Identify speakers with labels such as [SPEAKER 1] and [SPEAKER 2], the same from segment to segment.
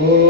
[SPEAKER 1] Amém.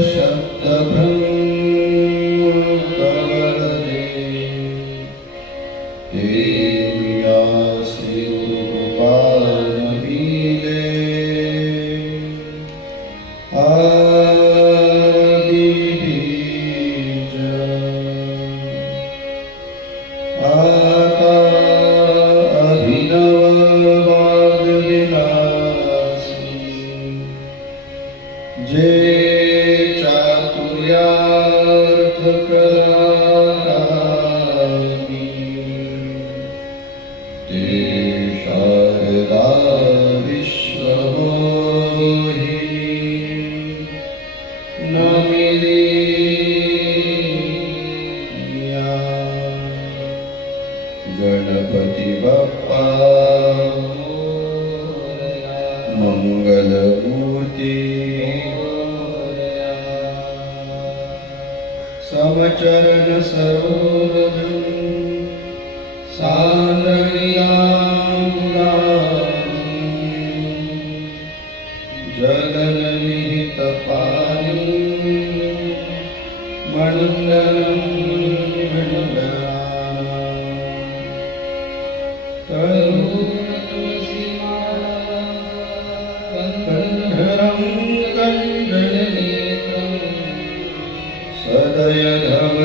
[SPEAKER 1] शब्दभ्रम कवद जे चातुर्यार्थकरा ते शारदा विश्वमोहि। न मिले गणपति बाप्पा मङ्गलमूर्ति। समचरण सरोवर सारनिया जगननितपाय मण्डनं मण्डुगान Hare Rama.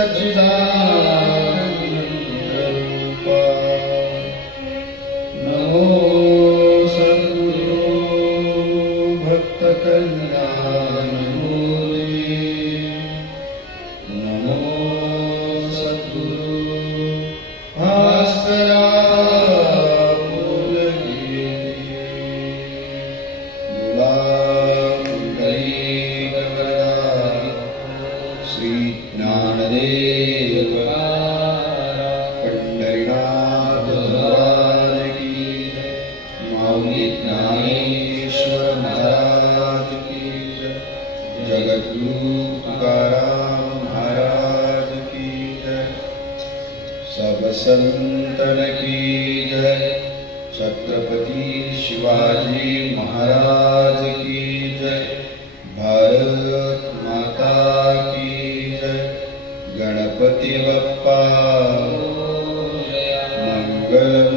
[SPEAKER 1] सच्चिदा જ્ઞાનેશ્વર મહારાજ કી જય જગદગુરુ તુકારામ મહારાજ કી જય સબ સંતન કી જય છત્રપતિ શિવાજી મહારાજ કી જય ભારત માતા કી જય ગણપતિ બપ્પા મંગલ